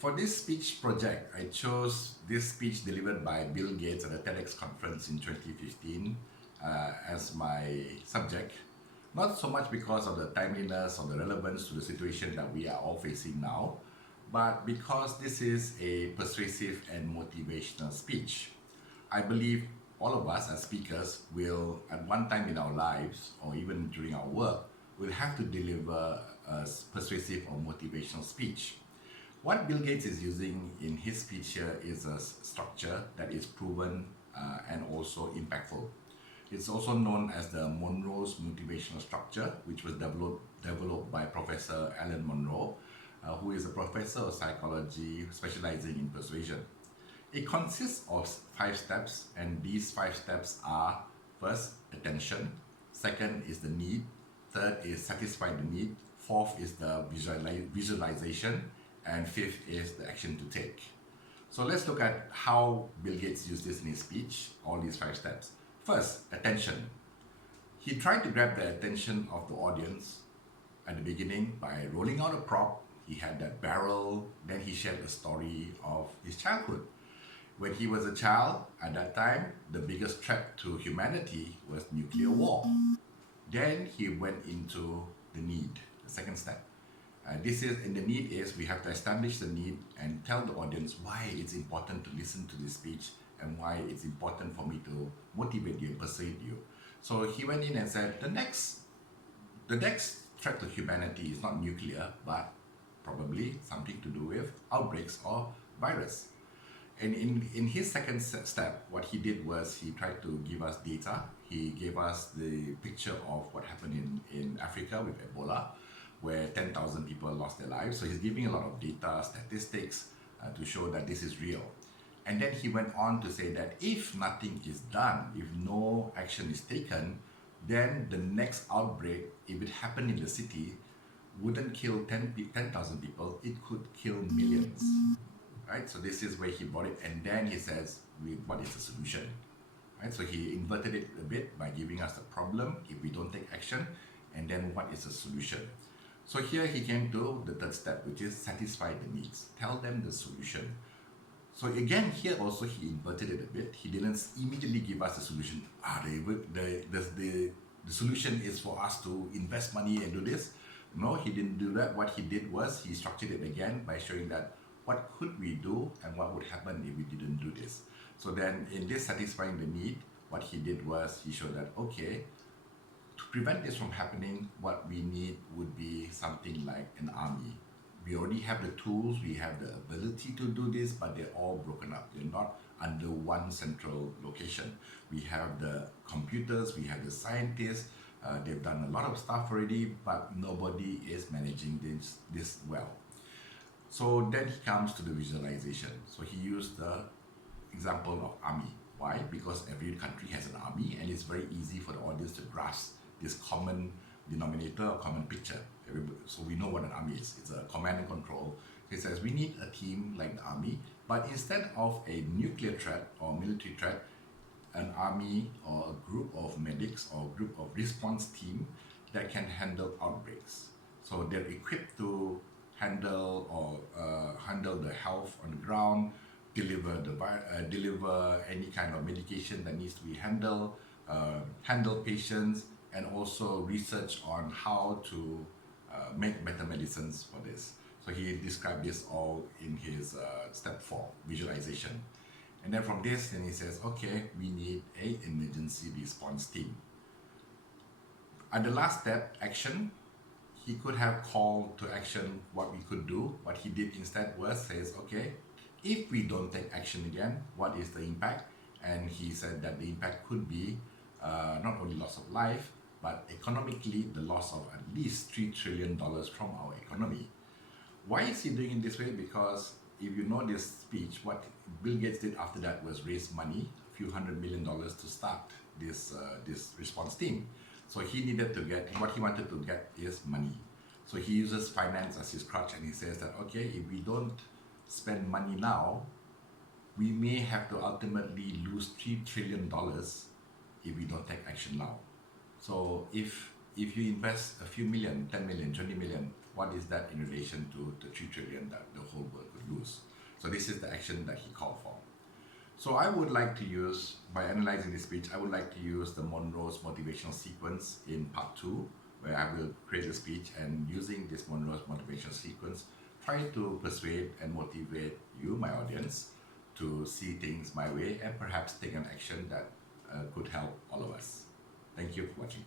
For this speech project, I chose this speech delivered by Bill Gates at a TEDx conference in 2015 as my subject. Not so much because of the timeliness or the relevance to the situation that we are all facing now, but because this is a persuasive and motivational speech. I believe all of us as speakers will, at one time in our lives or even during our work, will have to deliver a persuasive or motivational speech. What Bill Gates is using in his speech here is a structure that is proven and also impactful. It's also known as the Monroes motivational structure, which was developed by Professor Alan Monroe, who is a professor of psychology specializing in persuasion. It consists of 5 steps, and these 5 steps are: first, attention; second is the need; third is satisfy the need; fourth is the visualization; and fifth is the action to take. So let's look at how Bill Gates used this in his speech, all these 5 steps. First, attention. He tried to grab the attention of the audience at the beginning by rolling out a prop. He had that barrel, then he shared the story of his childhood. When he was a child, at that time, the biggest threat to humanity was nuclear war. Then he went into the need, the second step. And the need is we have to establish the need and tell the audience why it's important to listen to this speech and why it's important for me to motivate you and persuade you. So he went in and said, the next threat to humanity is not nuclear, but probably something to do with outbreaks or virus. And in his second step, what he did was he tried to give us data. He gave us the picture of what happened in Africa with Ebola, where 10,000 people lost their lives. So he's giving a lot of data, statistics to show that this is real. And then he went on to say that if nothing is done, if no action is taken, then the next outbreak, if it happened in the city, wouldn't kill 10,000 people, it could kill millions. Right? So this is where he brought it, and then he says, what is the solution? Right? So he inverted it a bit by giving us the problem if we don't take action, and then what is the solution? So here he came to the third step, which is satisfy the needs. Tell them the solution. So again, here also he inverted it a bit. He didn't immediately give us the solution. The solution is for us to invest money and do this. No, he didn't do that. What he did was he structured it again by showing that what could we do and what would happen if we didn't do this. So then in this satisfying the need, what he did was he showed that, okay, to prevent this from happening, what we need would be something like an army. We already have the tools, we have the ability to do this, but they're all broken up. They're not under one central location. We have the computers, we have the scientists, they've done a lot of stuff already, but nobody is managing this well. So then he comes to the visualization. So he used the example of army. Why? Because every country has an army, and it's very easy for the audience to grasp this common denominator or common picture. So we know what an army is. It's a command and control. He says we need a team like the army, but instead of a nuclear threat or military threat, an army or a group of medics or a group of response team that can handle outbreaks. So they're equipped to handle the health on the ground, deliver any kind of medication that needs to be handled, handle patients, and also research on how to make better medicines for this. So he described this all in his step 4, visualization. And then from this, then he says, okay, we need an emergency response team. At the last step, action, he could have called to action what we could do. What he did instead was says, okay, if we don't take action again, what is the impact? And he said that the impact could be not only loss of life, but economically the loss of at least $3 trillion from our economy. Why is he doing it this way? Because if you know this speech, what Bill Gates did after that was raise money, a few $100 million to start this response team. So he needed to get, what he wanted to get is money. So he uses finance as his crutch, and he says that, okay, if we don't spend money now, we may have to ultimately lose $3 trillion if we don't take action now. So if you invest a few million, 10 million, 20 million, what is that in relation to the 3 trillion that the whole world could lose? So this is the action that he called for. So I would like to use, by analyzing this speech, I would like to use the Monroes motivational sequence in part 2, where I will create a speech and using this Monroes motivational sequence, try to persuade and motivate you, my audience, to see things my way and perhaps take an action that could help all of us. Thank you for watching.